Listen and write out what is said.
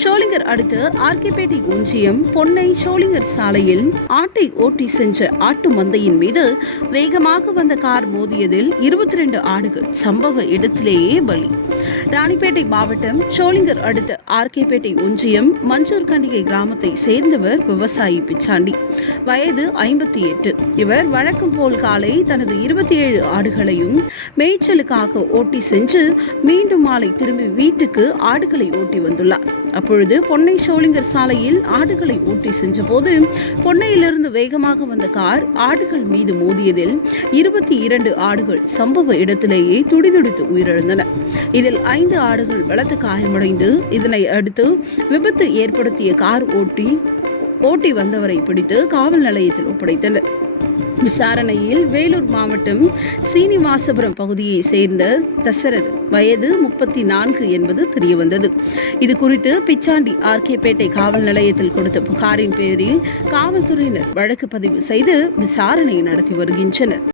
ஷோலிங்கர் அடுத்து ஆர்கேபேட்டை ஒன்றியம் பொன்னை ஷோலிங்கர் சாலையில் ஆட்டை ஓட்டி சென்ற ஆட்டு மந்தையின் மீது வேகமாக வந்த கார் மோதியதில் இருபத்தி ரெண்டு ஆடுகள் சம்பவ இடத்திலேயே பலி. ராணிப்பேட்டை மாவட்டம் ஷோலிங்கர் அடுத்த ஆர்கேபேட்டை ஒன்றியம் மஞ்சூர் கண்டிகை கிராமத்தை சேர்ந்தவர் விவசாயி பிச்சாண்டி. வயது ஐம்பத்தி எட்டு. இவர் வழக்கம் போல் காலை தனது இருபத்தி ஏழு ஆடுகளையும் மேய்ச்சலுக்காக ஓட்டி சென்று மீண்டும் மாலை திரும்பி வீட்டுக்கு ஆடுகளை ஓட்டி வந்துள்ளார். அப்பொழுது பொன்னை ஷோலிங்கர் சாலையில் ஆடுகளை ஓட்டி சென்றபோது பொன்னையிலிருந்து வேகமாக வந்த கார் ஆடுகள் மீது மோதியதில் இருபத்தி இரண்டு ஆடுகள் சம்பவ இடத்திலேயே துடிதுடித்து உயிரிழந்தன. இதில் ஐந்து ஆடுகள் பலத்த காயமடைந்து இதனை அடுத்து விபத்து ஏற்படுத்திய கார் ஓட்டி ஓட்டி வந்தவரை பிடித்து காவல் நிலையத்தில் ஒப்படைத்தனர். விசாரணையில் வேலூர் மாவட்டம் சீனிவாசபுரம் பகுதியை சேர்ந்த தசரத் வயது முப்பத்தி நான்கு என்பது தெரியவந்தது. இது குறித்து பிச்சாண்டி ஆர்கேபேட்டை காவல் நிலையத்தில் கொடுத்த புகாரின் பேரில் காவல்துறையினர் வழக்கு பதிவு செய்து விசாரணை நடத்தி வருகின்றனர்.